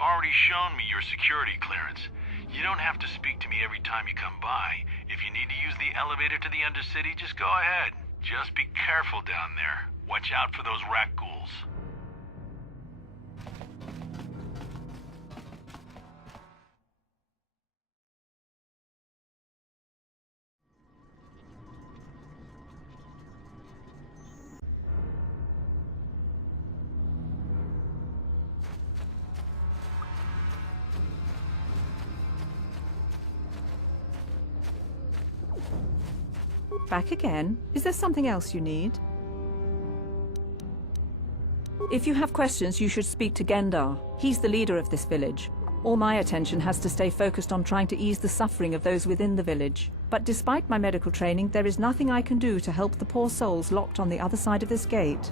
already shown me your security clearance. You don't have to speak to me every time you come by. If you need to use the elevator to the Undercity, just go ahead. Just be careful down there. Watch out for those rat ghouls. Back again? Is there something else you need? If you have questions, you should speak to Gendar. He's the leader of this village. All my attention has to stay focused on trying to ease the suffering of those within the village. But despite my medical training, there is nothing I can do to help the poor souls locked on the other side of this gate.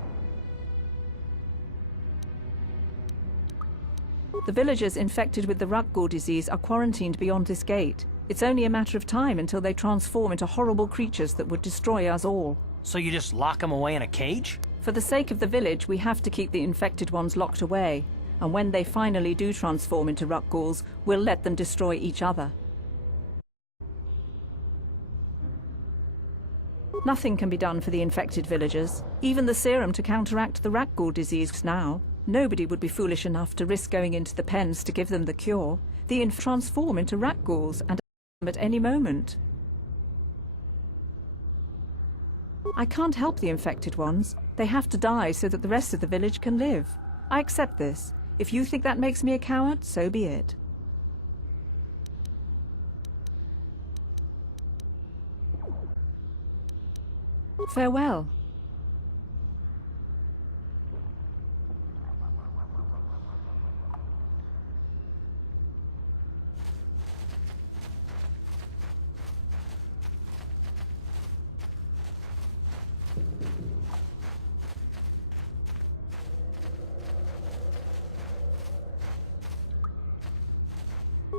The villagers infected with the Rakghoul disease are quarantined beyond this gate. It's only a matter of time until they transform into horrible creatures that would destroy us all. So you just lock them away in a cage? For the sake of the village, we have to keep the infected ones locked away. And when they finally do transform into Rakghouls, we'll let them destroy each other. Nothing can be done for the infected villagers. Even the serum to counteract the Rakghoul disease now. Nobody would be foolish enough to risk going into the pens to give them the cure. The transform into Rakghouls and at any moment. I can't help the infected ones. They have to die so that the rest of the village can live. I accept this. If you think that makes me a coward, so be it. Farewell.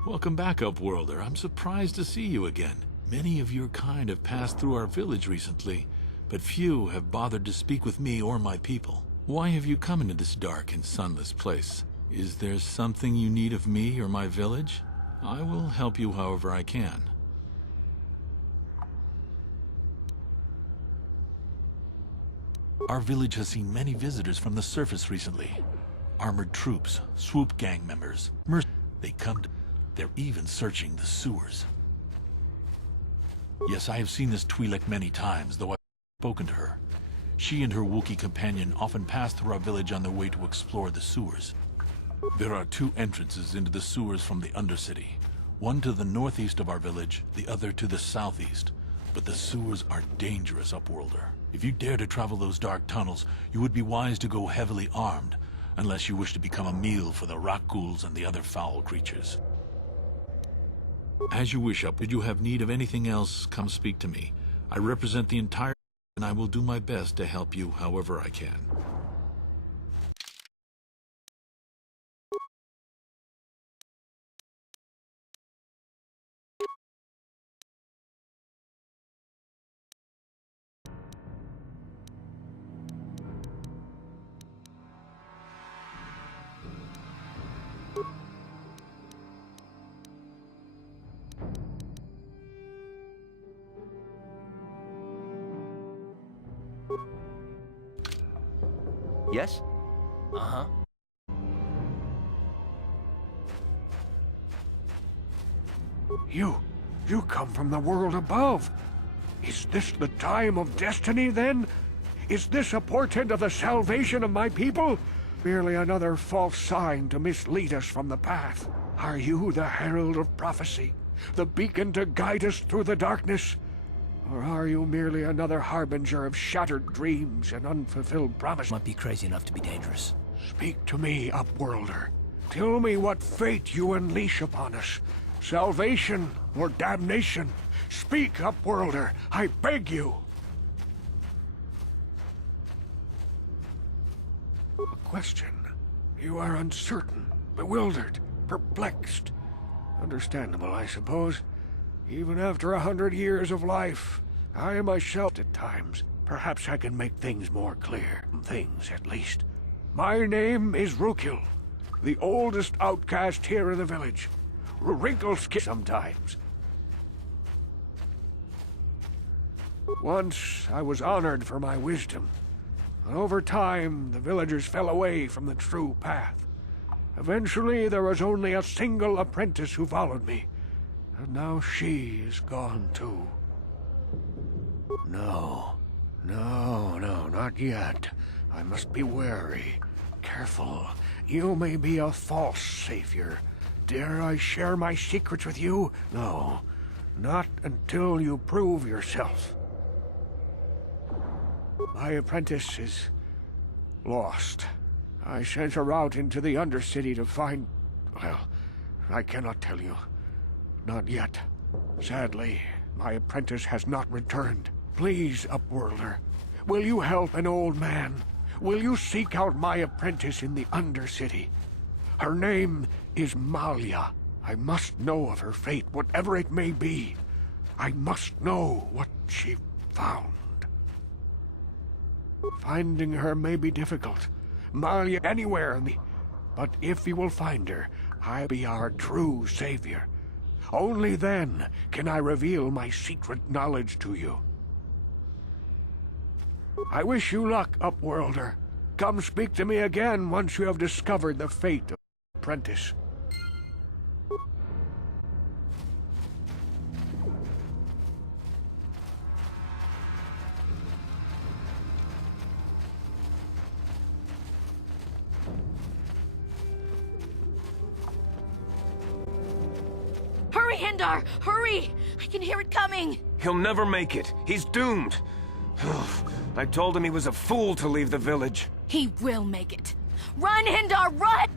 Welcome back, Upworlder. I'm surprised to see you again. Many of your kind have passed through our village recently, but few have bothered to speak with me or my people. Why have you come into this dark and sunless place? Is there something you need of me or my village? I will help you however I can. Our village has seen many visitors from the surface recently. Armored troops, swoop gang members, they come to... They're even searching the sewers. Yes, I have seen this Twi'lek many times, though I've spoken to her. She and her Wookiee companion often pass through our village on their way to explore the sewers. There are two entrances into the sewers from the Undercity. One to the northeast of our village, the other to the southeast. But the sewers are dangerous, Upworlder. If you dare to travel those dark tunnels, you would be wise to go heavily armed, unless you wish to become a meal for the Rakghouls and the other foul creatures. As you wish, Up. Did you have need of anything else, come speak to me. I represent the entire and I will do my best to help you however I can. Yes? Uh-huh. You come from the world above. Is this the time of destiny, then? Is this a portent of the salvation of my people? Merely another false sign to mislead us from the path? Are you the herald of prophecy? The beacon to guide us through the darkness? Or are you merely another harbinger of shattered dreams and unfulfilled promises? Might be crazy enough to be dangerous. Speak to me, Upworlder. Tell me what fate you unleash upon us. Salvation or damnation? Speak, Upworlder, I beg you. A question. You are uncertain, bewildered, perplexed. Understandable, I suppose. Even after 100 years of life, I myself at times. Perhaps I can make things more clear. Things, at least. My name is Rukil. the oldest outcast here in the village. Wrinkle-skinned sometimes. Once I was honored for my wisdom, and over time the villagers fell away from the true path. Eventually there was only a single apprentice who followed me, and now she is gone too. No, not yet. I must be wary, careful. You may be a false savior. Dare I share my secrets with you? No, not until you prove yourself. My apprentice is lost. I sent her out into the Undercity to find... well, I cannot tell you. Not yet. Sadly, my apprentice has not returned. Please, Upworlder, will you help an old man? Will you seek out my apprentice in the Undercity? Her name is Malia. I must know of her fate, whatever it may be. I must know what she found. Finding her may be difficult. Malia anywhere in the... but if you will find her, I'll be our true savior. Only then can I reveal my secret knowledge to you. I wish you luck, Upworlder. Come speak to me again once you have discovered the fate of the apprentice. Hurry, Hindar! Hurry! I can hear it coming! He'll never make it. He's doomed. I told him he was a fool to leave the village. He will make it. Run, Hindar, run!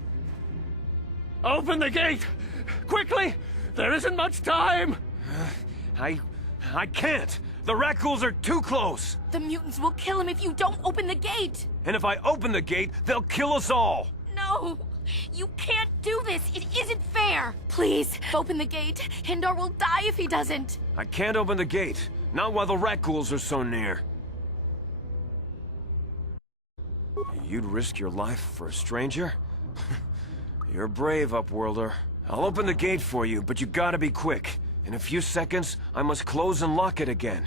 Open the gate! Quickly! There isn't much time! I can't! The Rakghouls are too close! The mutants will kill him if you don't open the gate! And if I open the gate, they'll kill us all! No! You can't do this! It isn't fair! Please, open the gate. Hindar will die if he doesn't! I can't open the gate. Not while the Rakghouls are so near. You'd risk your life for a stranger? You're brave, Upworlder. I'll open the gate for you, but you gotta be quick. In a few seconds, I must close and lock it again.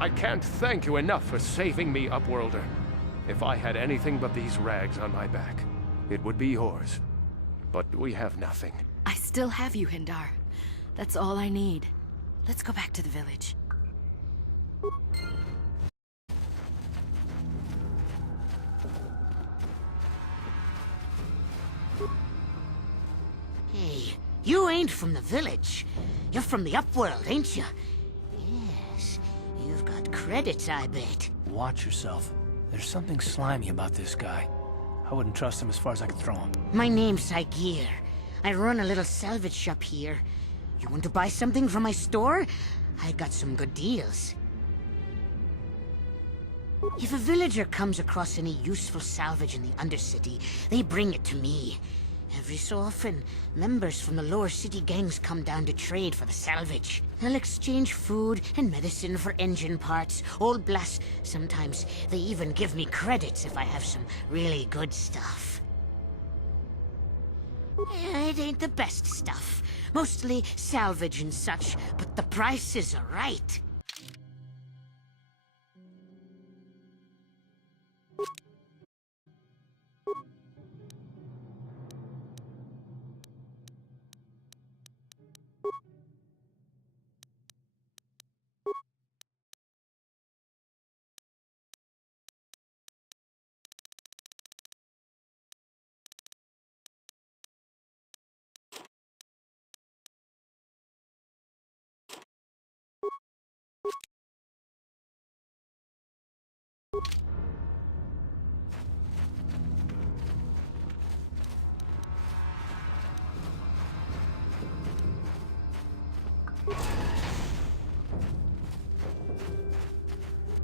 I can't thank you enough for saving me, Upworlder. If I had anything but these rags on my back, it would be yours. But we have nothing. I still have you, Hindar. That's all I need. Let's go back to the village. Hey, you ain't from the village. You're from the Upworld, ain't you? Yes, you've got credits, I bet. Watch yourself. There's something slimy about this guy. I wouldn't trust him as far as I could throw him. My name's Saigir. I run a little salvage shop here. You want to buy something from my store? I got some good deals. If a villager comes across any useful salvage in the Undercity, they bring it to me. Every so often, members from the lower city gangs come down to trade for the salvage. They'll exchange food and medicine for engine parts, old blast. Sometimes they even give me credits if I have some really good stuff. It ain't the best stuff. Mostly salvage and such, but the prices are right.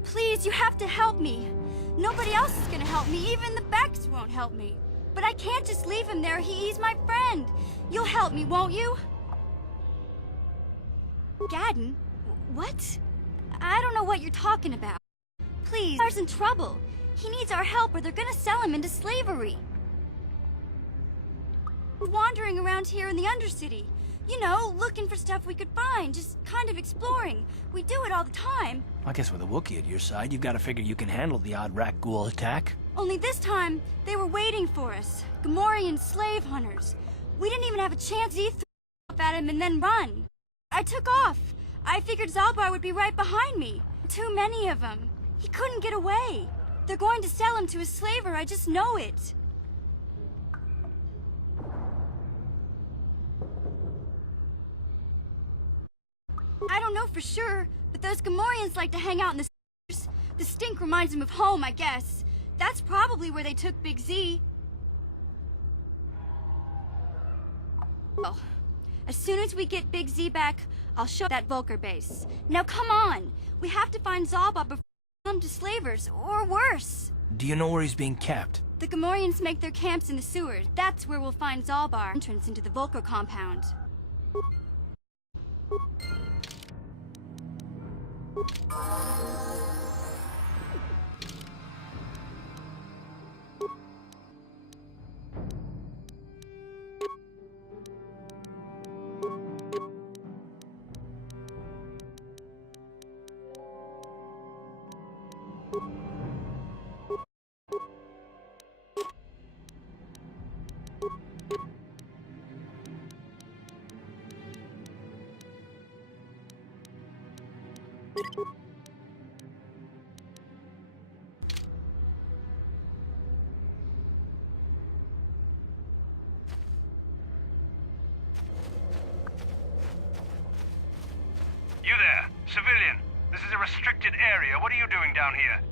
Please, you have to help me. Nobody else is gonna help me. Even the Becks won't help me. But I can't just leave him there. He's my friend. You'll help me, won't you? Gaddon? What? I don't know what you're talking about. Please, Star's in trouble. He needs our help or they're gonna sell him into slavery. Wandering around here in the Undercity. You know, looking for stuff we could find, just kind of exploring. We do it all the time. I guess with a Wookiee at your side, you've got to figure you can handle the odd Rak Ghoul attack. Only this time, they were waiting for us. Gamorrean slave hunters. We didn't even have a chance to throw at him and then run. I took off. I figured Zalbar would be right behind me. Too many of them. He couldn't get away. They're going to sell him to a slaver, I just know it. I don't know for sure, but those Gamorreans like to hang out in the sewers. The stink reminds them of home, I guess. That's probably where they took Big Z. Well, as soon as we get Big Z back, I'll show that Vulcar base. Now come on! We have to find Zalbar before we come to slavers, or worse. Do you know where he's being kept? The Gamorreans make their camps in the sewers. That's where we'll find Zalbar. Entrance into the Vulcar compound. You there, civilian. This is a restricted area. What are you doing down here?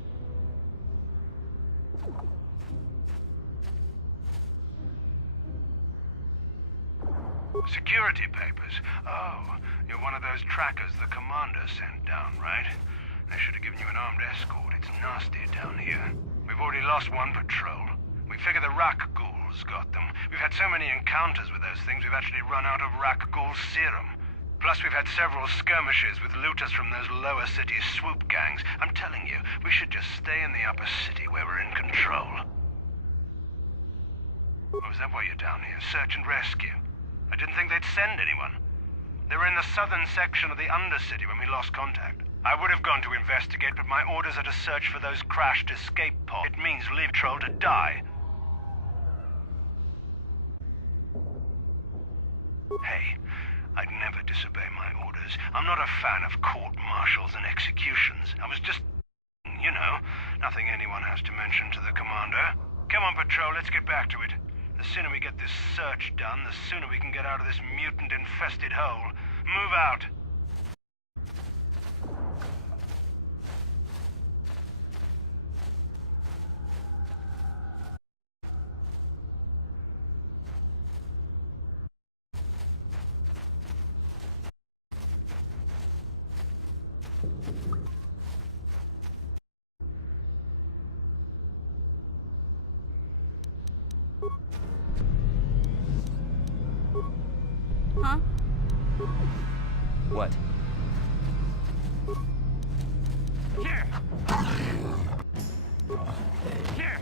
Security papers. Oh, you're one of those trackers the commander sent down, right? They should have given you an armed escort. It's nasty down here. We've already lost one patrol. We figure the Rak Ghouls got them. We've had so many encounters with those things, we've actually run out of Rak Ghoul serum. Plus, we've had several skirmishes with looters from those lower city swoop gangs. I'm telling you, we should just stay in the upper city where we're in control. Oh, is that why you're down here? Search and rescue? I didn't think they'd send anyone. They were in the southern section of the Undercity when we lost contact. I would have gone to investigate, but my orders are to search for those crashed escape pods. It means leave Troll to die. Hey, I'd never disobey my orders. I'm not a fan of court-martials and executions. I was just, you know, nothing anyone has to mention to the commander. Come on, Patrol, let's get back to it. The sooner we get this search done, the sooner we can get out of this mutant-infested hole. Move out. Huh? What? Here! Here!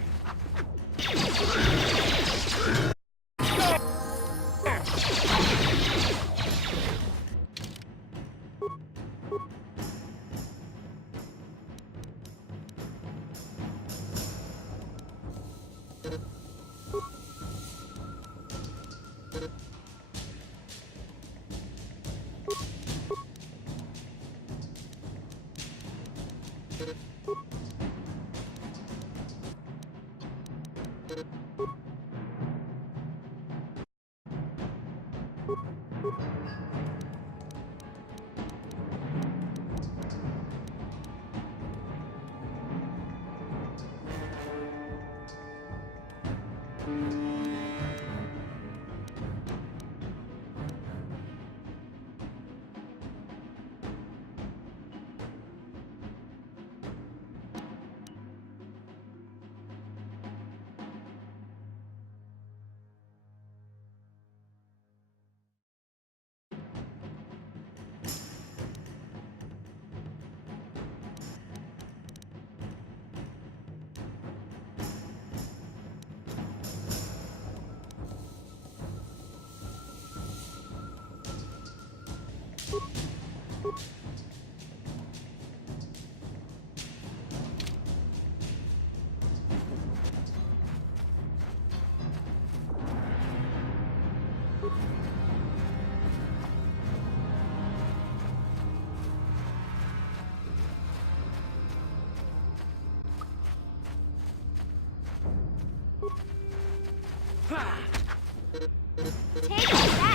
Take that!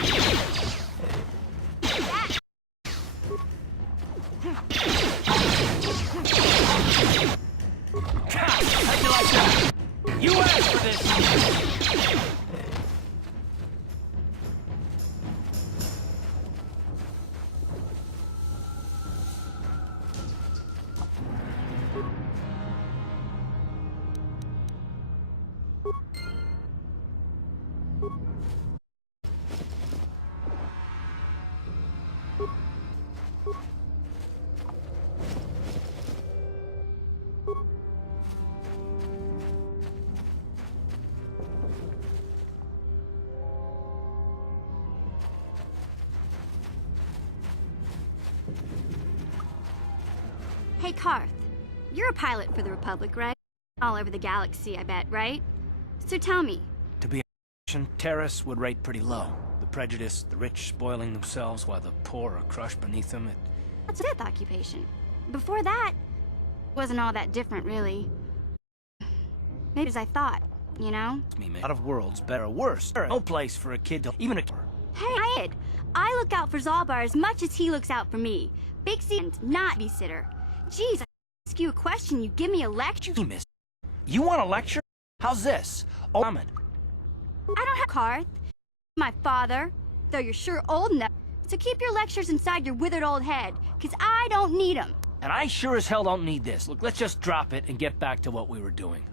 You asked for this! Hey, Karth. You're a pilot for the Republic, right? All over the galaxy, I bet, right? So tell me. To be a terrorists would rate pretty low. The prejudice, the rich spoiling themselves while the poor are crushed beneath them. That's a death occupation. Before that, it wasn't all that different, really. Maybe as I thought, you know? Me, man. Out of worlds, better or worse. No place for a kid to even a... Hey, I look out for Zalbar as much as he looks out for me. Big C and not babysitter. Jeez, I ask you a question, you give me a lecture? Hey, miss. You want a lecture? How's this? Oh, I'm I don't have Karth. My father, though you're sure old enough. So keep your lectures inside your withered old head, because I don't need them. And I sure as hell don't need this. Look, let's just drop it and get back to what we were doing.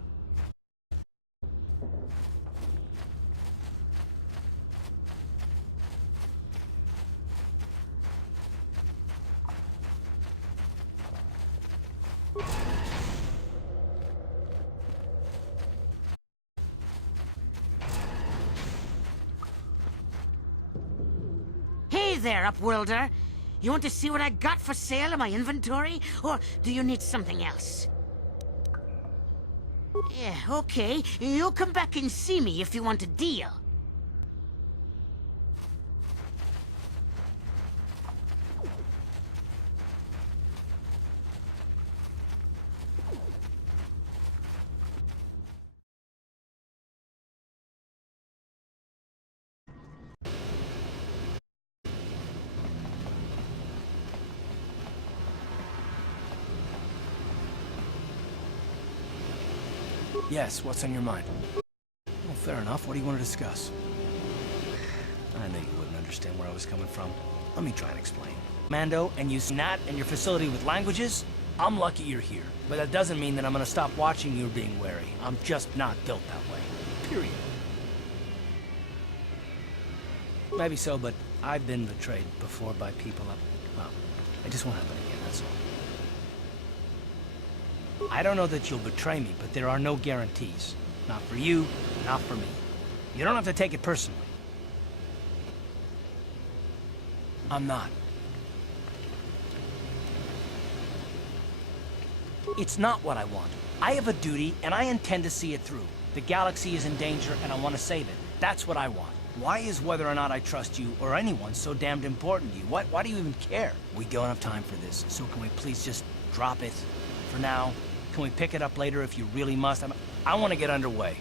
Hey there, Upworlder. You want to see what I got for sale in my inventory? Or do you need something else? Yeah, okay. You'll come back and see me if you want a deal. Yes, what's on your mind? Well, fair enough. What do you want to discuss? I knew you wouldn't understand where I was coming from. Let me try and explain. Mando, and you Nat and your facility with languages? I'm lucky you're here. But that doesn't mean that I'm gonna stop watching you being wary. I'm just not built that way. Period. Maybe so, but I've been betrayed before by people well, it just won't happen again, that's all. I don't know that you'll betray me, but there are no guarantees. Not for you, not for me. You don't have to take it personally. I'm not. It's not what I want. I have a duty, and I intend to see it through. The galaxy is in danger, and I want to save it. That's what I want. Why is whether or not I trust you, or anyone, so damned important to you? Why do you even care? We don't have time for this, so can we please just drop it? For now, can we pick it up later if you really must? I want to get underway.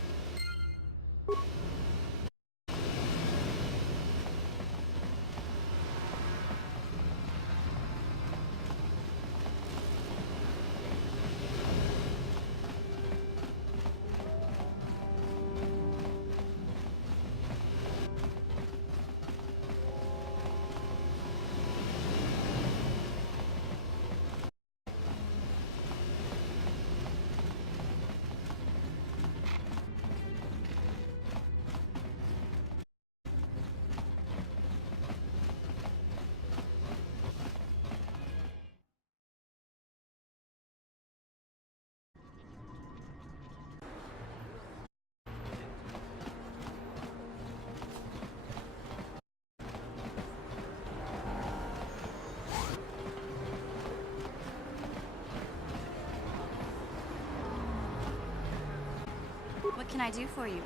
What can I do for you?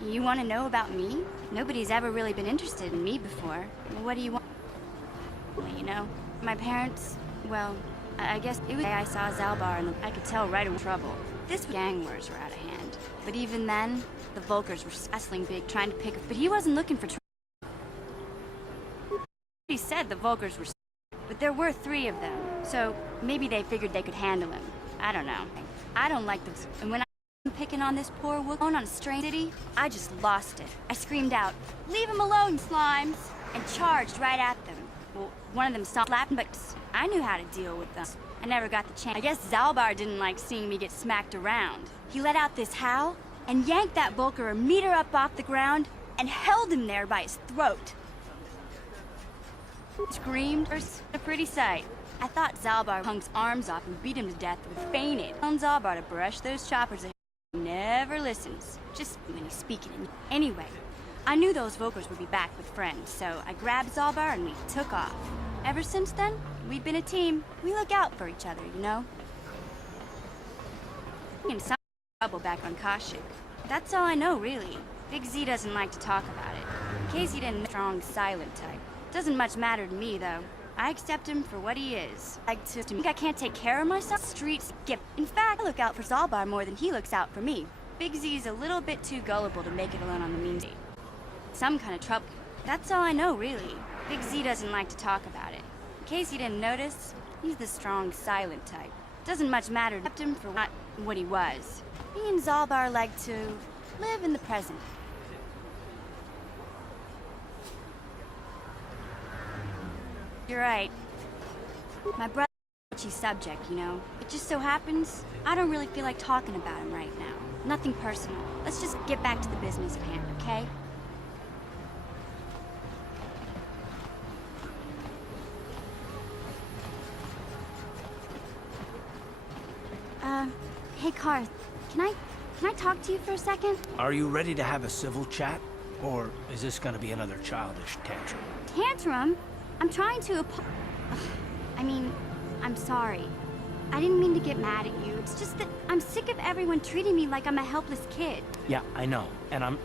You want to know about me? Nobody's ever really been interested in me before. What do you want? Well, you know, my parents, well, I guess it was the day I saw Zalbar and I could tell right away trouble. This gang wars were out of hand. But even then, the Volkers were wrestling big, trying to pick, but he wasn't looking for trouble. He said the Volkers were, but there were 3 of them, so maybe they figured they could handle him. I don't know. I don't like them, and when I'm picking on this poor Wookiee on a strange city, I just lost it. I screamed out, "Leave him alone, slimes!" and charged right at them. Well, one of them stopped laughing, but I knew how to deal with them. I never got the chance. I guess Zalbar didn't like seeing me get smacked around. He let out this howl and yanked that Volker a meter up off the ground and held him there by his throat. Screamed. It was a pretty sight. I thought Zalbar hung his arms off and beat him to death and fainted. On Zalbar to brush those choppers. He never listens, just when he's speaking. Anyway, I knew those Volkers would be back with friends, so I grabbed Zalbar and we took off. Ever since then, we've been a team. We look out for each other, you know? In some trouble back on Kashyyyk. That's all I know, really. Big Z doesn't like to talk about it. In case he didn't know, strong, silent type. Doesn't much matter to me, though. I accept him for what he is. I think I can't take care of myself? Streets skip. In fact, I look out for Zalbar more than he looks out for me. Big Z's a little bit too gullible to make it alone on the mean state. Some kind of trouble. That's all I know, really. Big Z doesn't like to talk about it. In case you didn't notice, he's the strong, silent type. Doesn't much matter to accept him for what he was. He and Zalbar like to live in the present. You're right. My brother's a touchy subject, you know. It just so happens, I don't really feel like talking about him right now. Nothing personal. Let's just get back to the business at hand, okay? Hey Carth, can I talk to you for a second? Are you ready to have a civil chat? Or is this gonna be another childish tantrum? Tantrum? I'm trying to I mean, I'm sorry. I didn't mean to get mad at you. It's just that I'm sick of everyone treating me like I'm a helpless kid. Yeah, I know. And I'm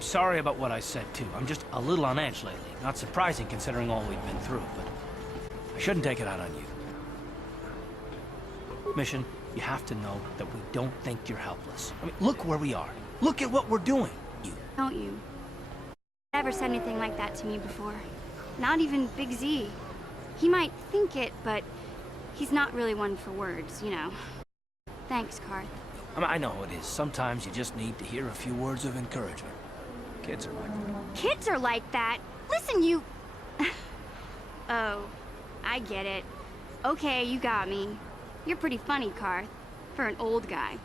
sorry about what I said, too. I'm just a little on edge lately. Not surprising considering all we've been through, but I shouldn't take it out on you. Mission, you have to know that we don't think you're helpless. I mean, look where we are. Look at what we're doing. Don't you? Never said anything like that to me before. Not even Big Z. He might think it, but he's not really one for words, you know. Thanks, Carth. I mean, I know it is. Sometimes you just need to hear a few words of encouragement. Kids are like that. Kids are like that? Listen, you... Oh, I get it. Okay, you got me. You're pretty funny, Carth. For an old guy.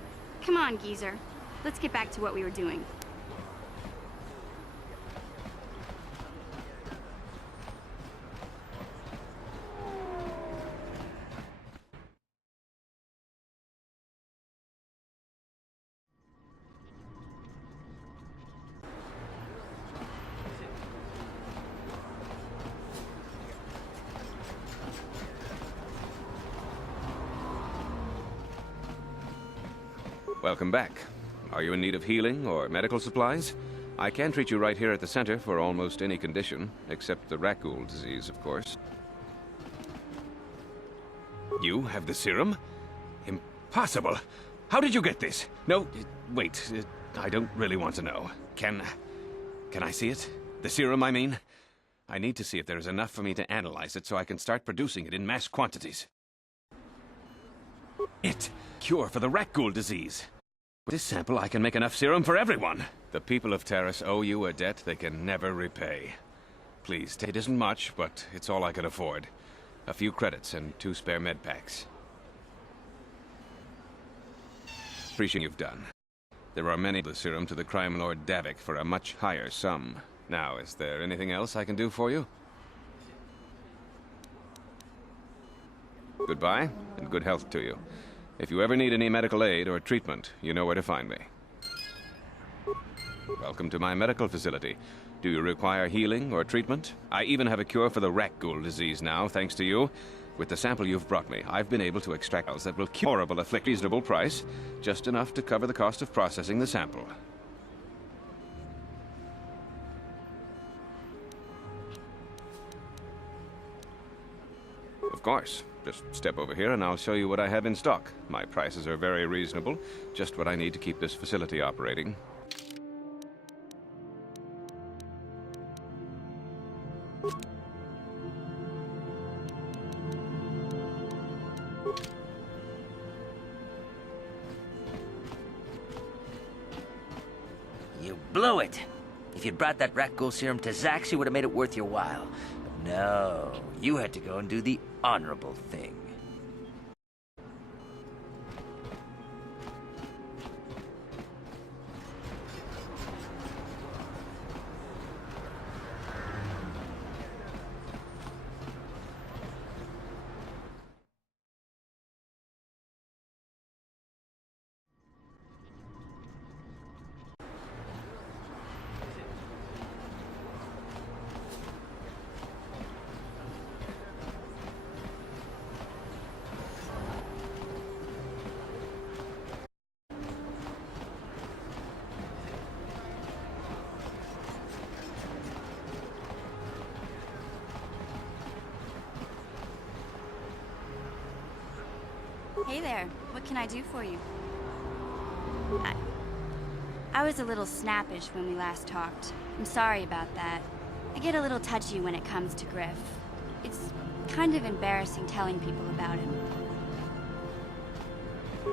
Come on, geezer. Let's get back to what we were doing. Welcome back. Are you in need of healing or medical supplies? I can treat you right here at the center for almost any condition, except the Rakghoul disease, of course. You have the serum? Impossible! How did you get this? No, wait, I don't really want to know. Can I see it? The serum, I mean? I need to see if there is enough for me to analyze it so I can start producing it in mass quantities. Cure for the Rakghoul disease. With this sample, I can make enough serum for everyone. The people of Taris owe you a debt they can never repay. Please, it isn't much, but it's all I can afford. A few credits and 2 spare med packs. Appreciate you've done. There are many the serum to the crime lord Davik for a much higher sum. Now, is there anything else I can do for you? Goodbye, and good health to you. If you ever need any medical aid or treatment, you know where to find me. Welcome to my medical facility. Do you require healing or treatment? I even have a cure for the Rakghoul disease now, thanks to you. With the sample you've brought me, I've been able to extract cells that will cure horrible afflict reasonable price, just enough to cover the cost of processing the sample. Of course. Just step over here and I'll show you what I have in stock. My prices are very reasonable, just what I need to keep this facility operating. You blew it. If you'd brought that rat ghoul serum to Zax, you would have made it worth your while. But no, you had to go and do the honorable thing. Hey there, what can I do for you? I was a little snappish when we last talked. I'm sorry about that. I get a little touchy when it comes to Griff. It's kind of embarrassing telling people about him.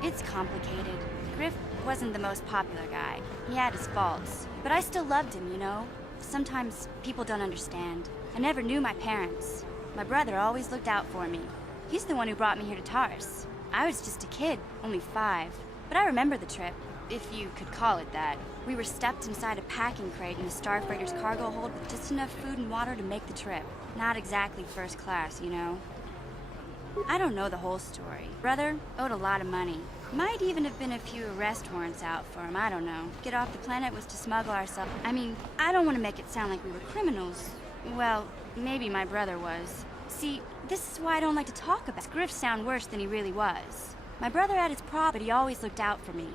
It's complicated. Griff wasn't the most popular guy. He had his faults. But I still loved him, you know? Sometimes people don't understand. I never knew my parents. My brother always looked out for me. He's the one who brought me here to Tars. I was just a kid, only 5. But I remember the trip, if you could call it that. We were stuffed inside a packing crate in the Starfreighter's cargo hold with just enough food and water to make the trip. Not exactly first class, you know? I don't know the whole story. Brother owed a lot of money. Might even have been a few arrest warrants out for him, I don't know. Get off the planet was to smuggle ourselves. I mean, I don't want to make it sound like we were criminals. Well, maybe my brother was. See, this is why I don't like to talk about Griff sound worse than he really was. My brother had his problems, but he always looked out for me.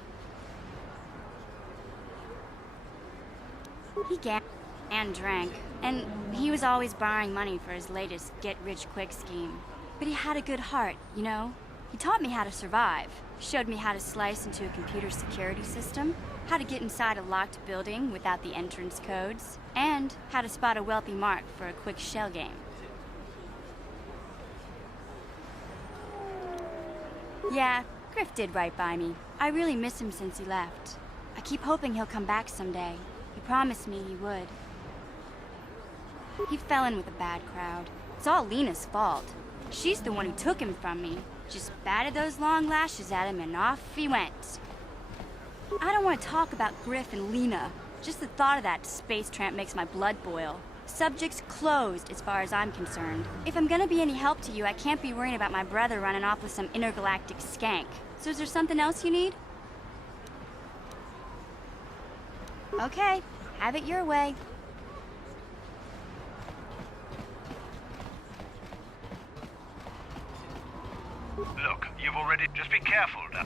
He gambled and drank, and he was always borrowing money for his latest get-rich-quick scheme. But he had a good heart, you know? He taught me how to survive, showed me how to slice into a computer security system, how to get inside a locked building without the entrance codes, and how to spot a wealthy mark for a quick shell game. Yeah, Griff did right by me. I really miss him since he left. I keep hoping he'll come back someday. He promised me he would. He fell in with a bad crowd. It's all Lena's fault. She's the one who took him from me. Just batted those long lashes at him and off he went. I don't want to talk about Griff and Lena. Just the thought of that space tramp makes my blood boil. Subject's closed as far as I'm concerned. If I'm gonna be any help to you, I can't be worrying about my brother running off with some intergalactic skank. So is there something else you need? Okay, have it your way. Look, you've already... Just be careful now.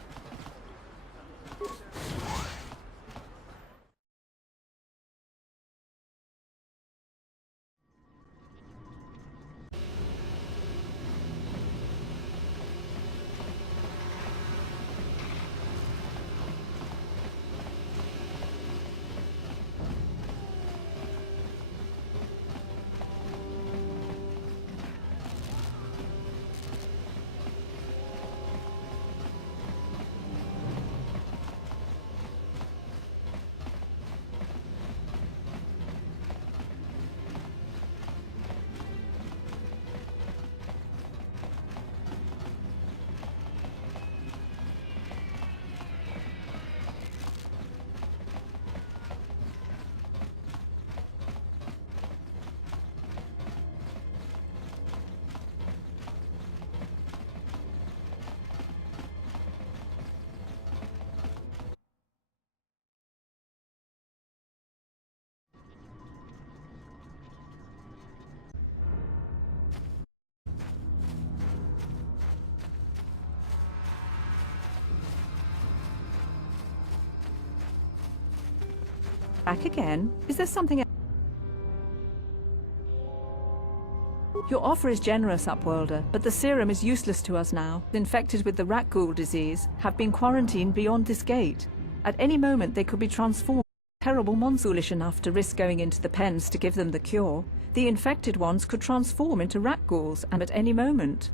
Back again? Is there something else? Your offer is generous, Upworlder, but the serum is useless to us now. Infected with the rat ghoul disease have been quarantined beyond this gate. At any moment they could be transformed. Terrible monsters foolish enough to risk going into the pens to give them the cure. The infected ones could transform into rat ghouls and at any moment.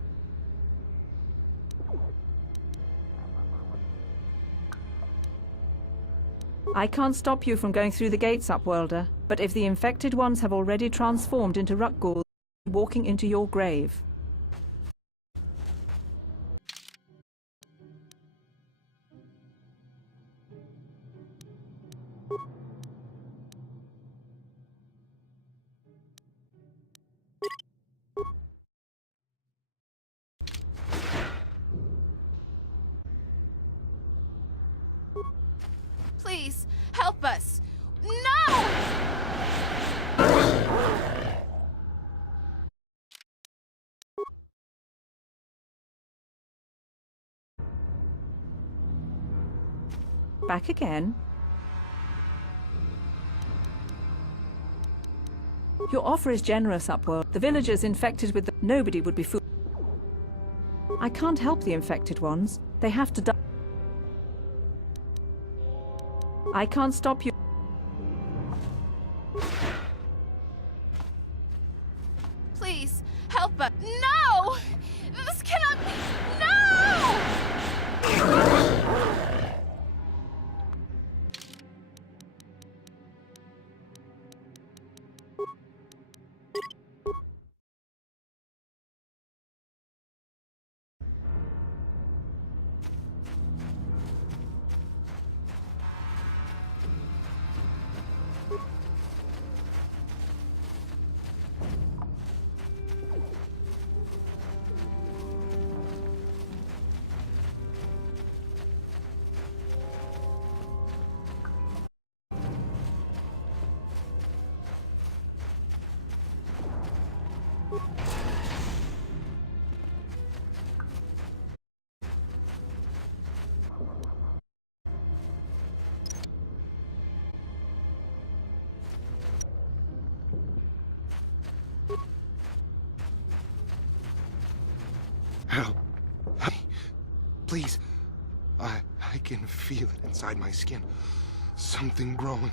I can't stop you from going through the gates, Upworlder, but if the infected ones have already transformed into rat ghouls, walking into your grave. Please, help us! No! Back again? Your offer is generous, Upworld. The villagers infected with the... Nobody would be fooled. I can't help the infected ones. They have to die. I can't stop you. Please, help us! No! This cannot be... No! Help. Please. I can feel it inside my skin. Something growing.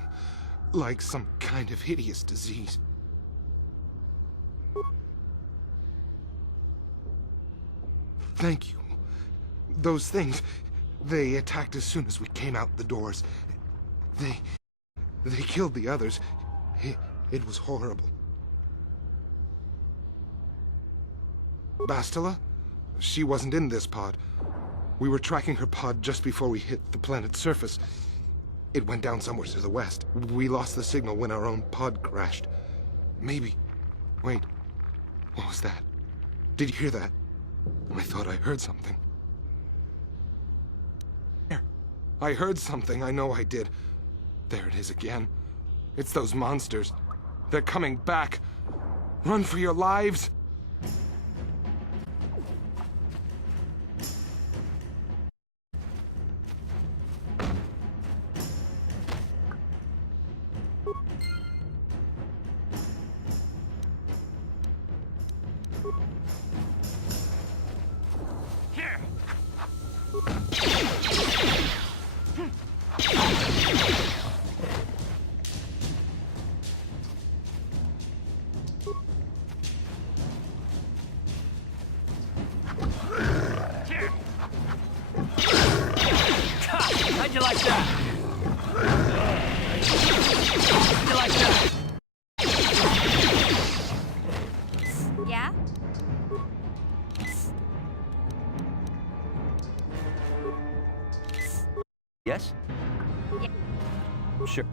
Like some kind of hideous disease. Thank you. Those things, they attacked as soon as we came out the doors. They killed the others. It was horrible. Bastila? She wasn't in this pod. We were tracking her pod just before we hit the planet's surface. It went down somewhere to the west. We lost the signal when our own pod crashed. Maybe... Wait. What was that? Did you hear that? I thought I heard something. There. I heard something. I know I did. There it is again. It's those monsters. They're coming back. Run for your lives! How'd you like that? How'd you like that? Yeah? Yes? Yeah. Sure.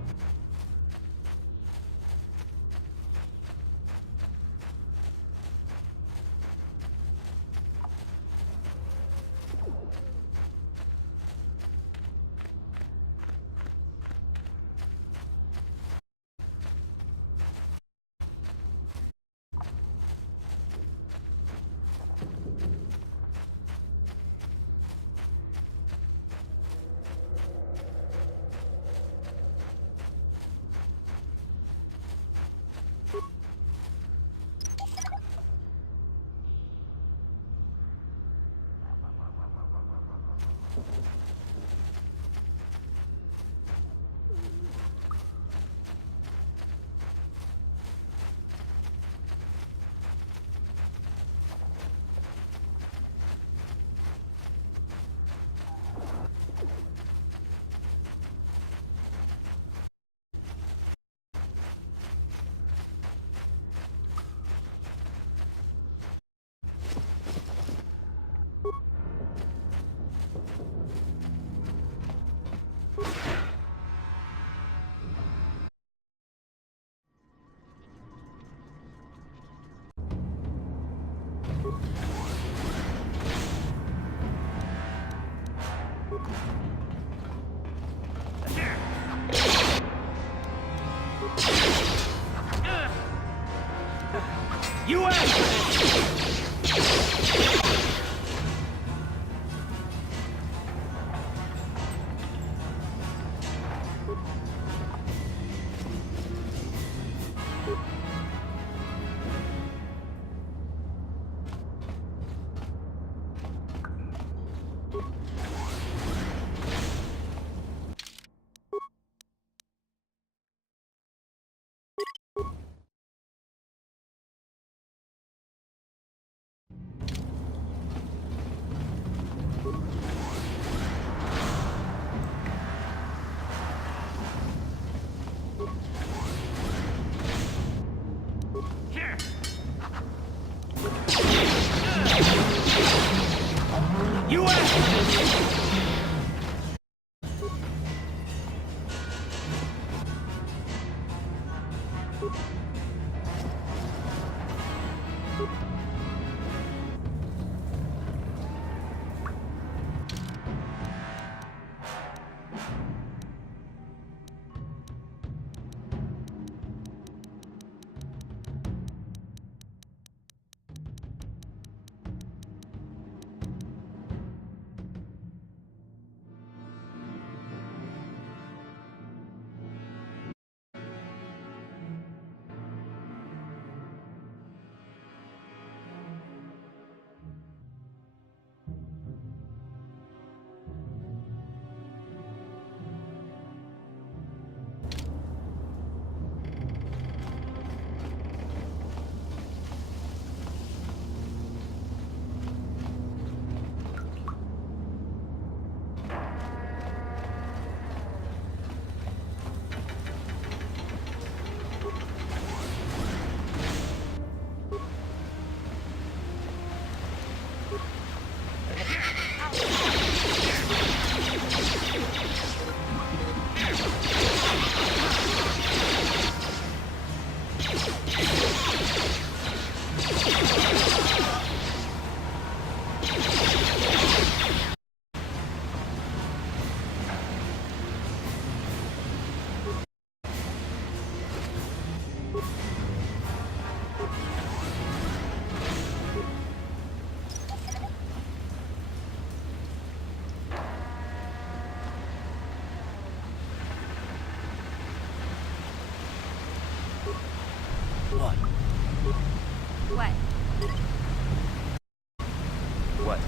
You asked for this! You asked for this! What? What? What?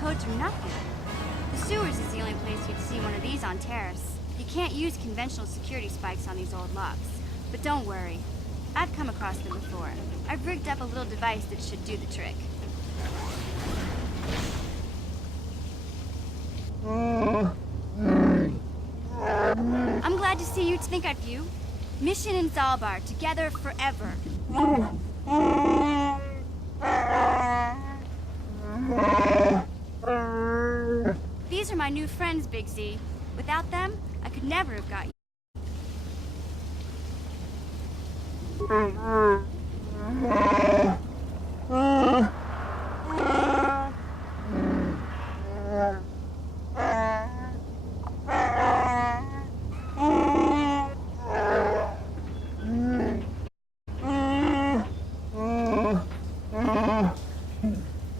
Codes are nothing. The sewers is the only place you'd see one of these on Terrace. You can't use conventional security spikes on these old locks. but don't worry. I've come across them before. I've rigged up a little device that should do the trick. I'm glad to see you think of you. Mission and Zalbar, together forever. These are my new friends, Big Z. Without them, I could never have got you.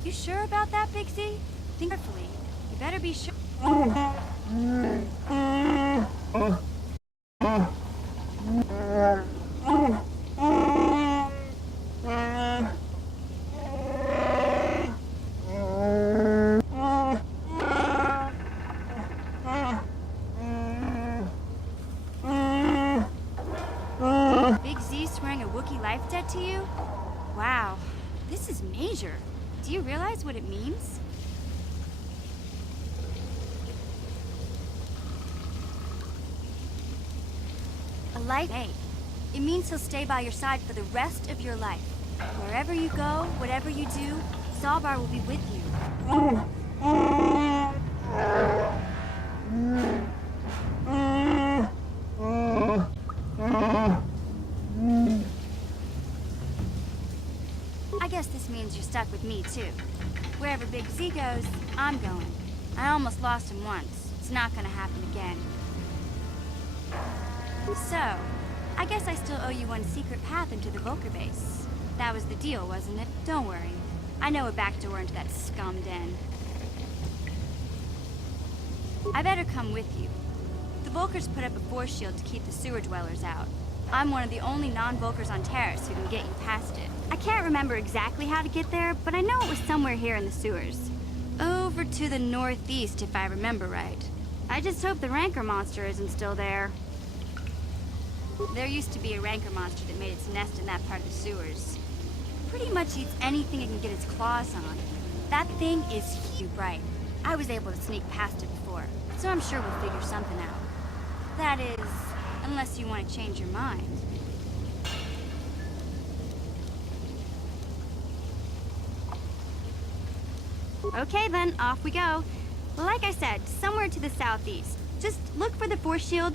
You sure about that, Big Z? Think carefully. You better be sure. Big Z swearing a Wookiee life debt to you? Wow, this is major. Do you realize what it means? A life mate. It means he'll stay by your side for the rest of your life. Wherever you go, whatever you do, Zalbar will be with you. I guess this means you're stuck with me, too. Wherever Big Z goes, I'm going. I almost lost him once. It's not gonna happen again. So, I guess I still owe you one secret path into the Volker base. That was the deal, wasn't it? Don't worry. I know a back door into that scum den. I better come with you. The Volkers put up a force shield to keep the sewer dwellers out. I'm one of the only non-Volkers on Terrace who can get you past it. I can't remember exactly how to get there, but I know it was somewhere here in the sewers. Over to the northeast, if I remember right. I just hope the Rancor monster isn't still there. There used to be a Rancor monster that made its nest in that part of the sewers. Pretty much eats anything it can get its claws on. That thing is huge, right? I was able to sneak past it before, so I'm sure we'll figure something out. That is, unless you want to change your mind. Okay then, off we go. Like I said, somewhere to the southeast. Just look for the force shield.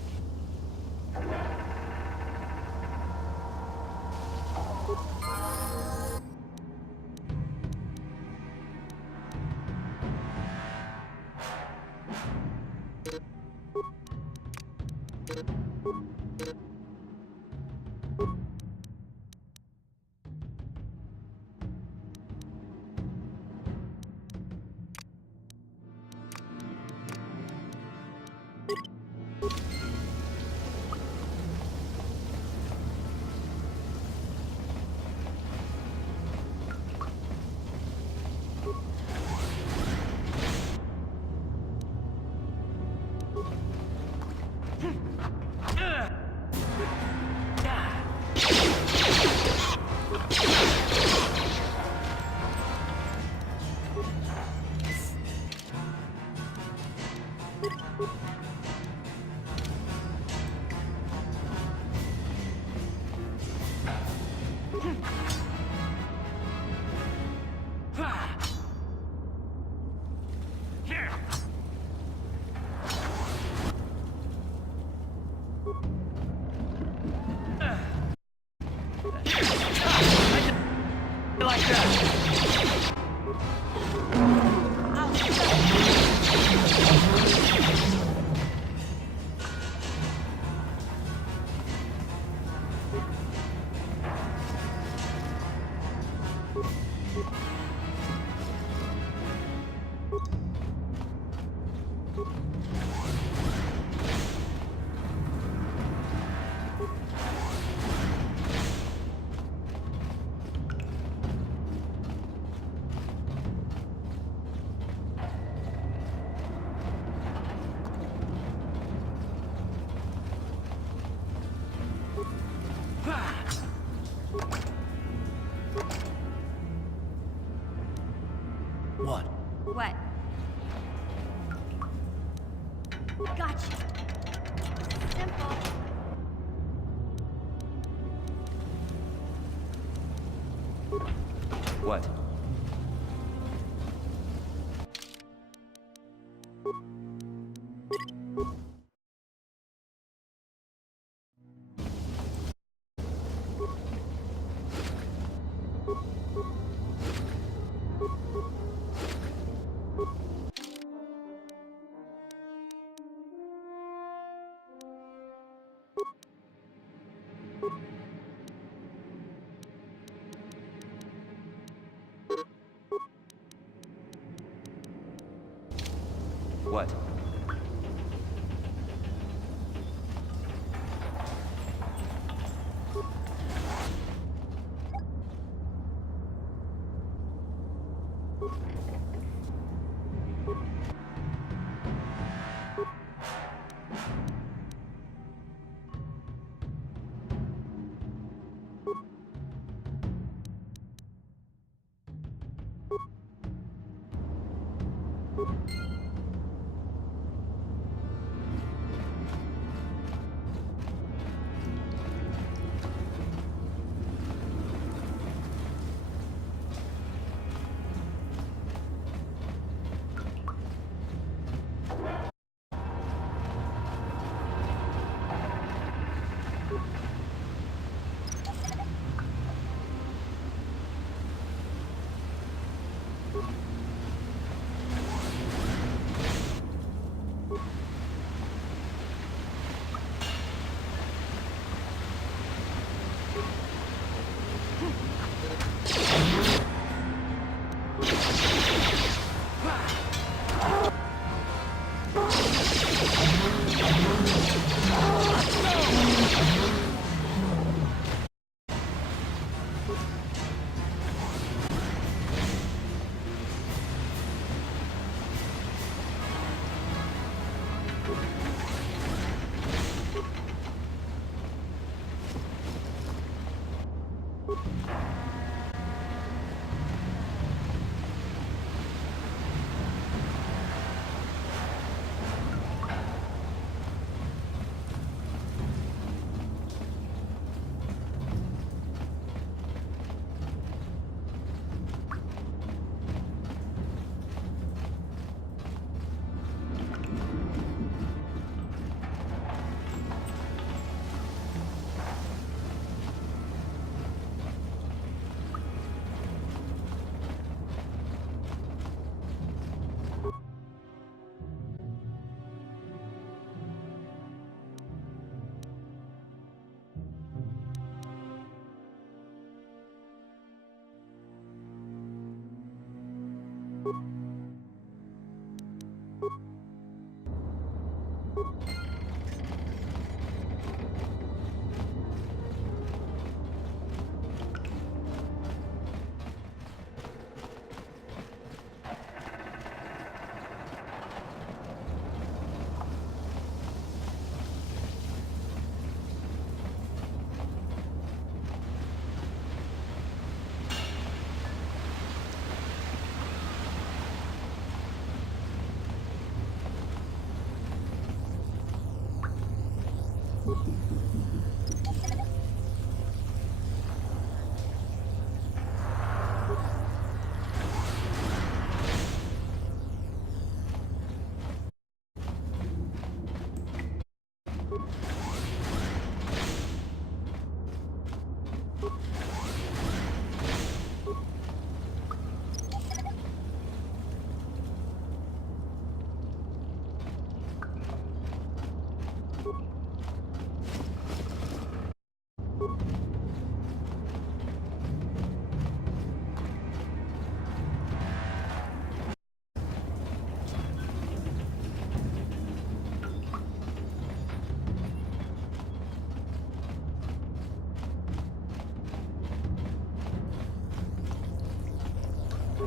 What? What?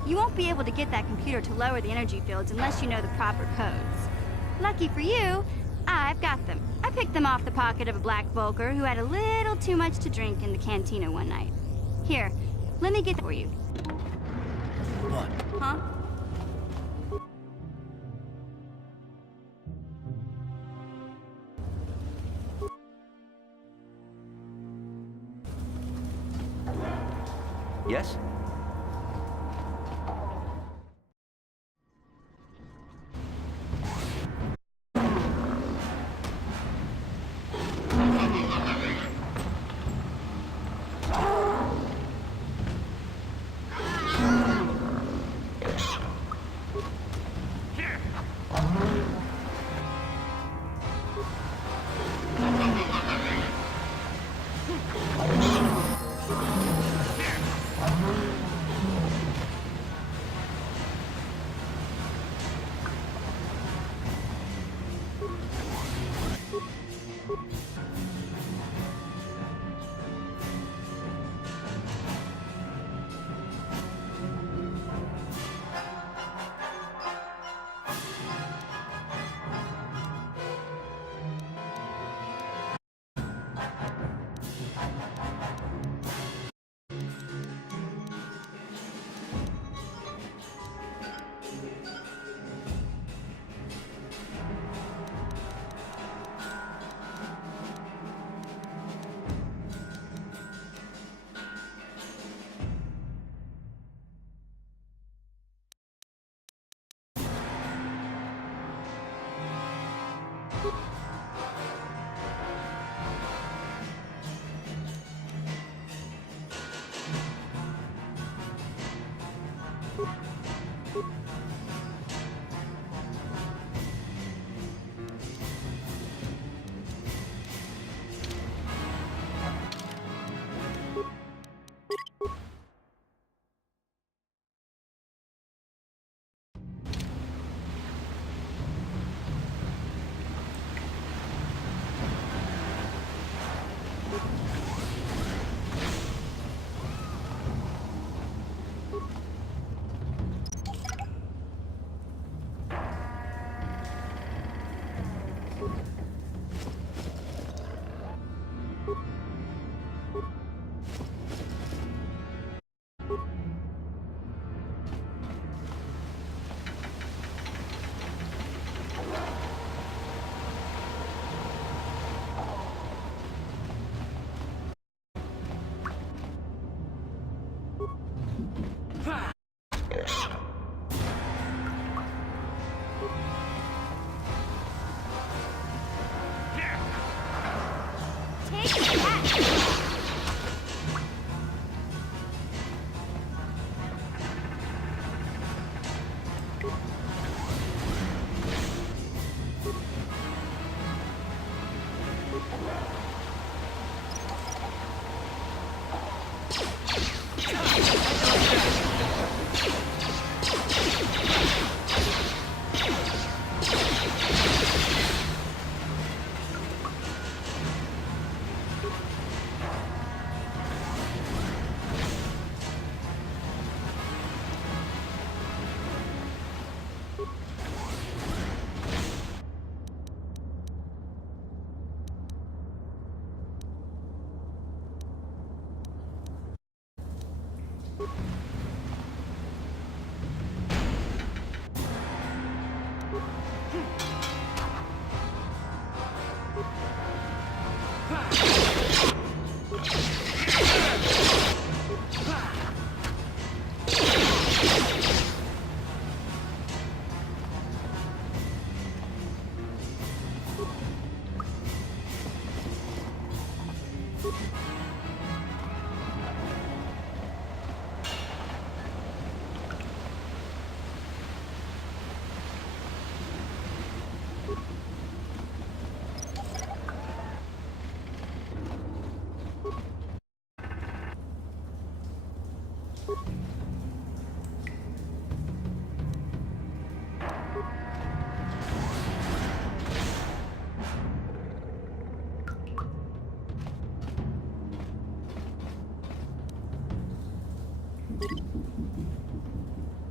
You won't be able to get that computer to lower the energy fields unless you know the proper codes. Lucky for you, I've got them. I picked them off the pocket of a black Volker who had a little too much to drink in the cantina one night. Here, let me get that for you. What? Huh? Yes?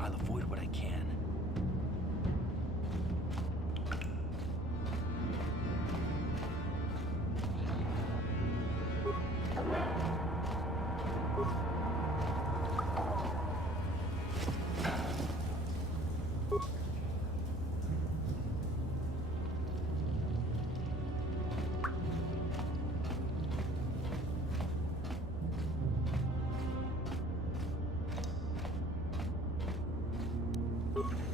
I'll avoid what I can. you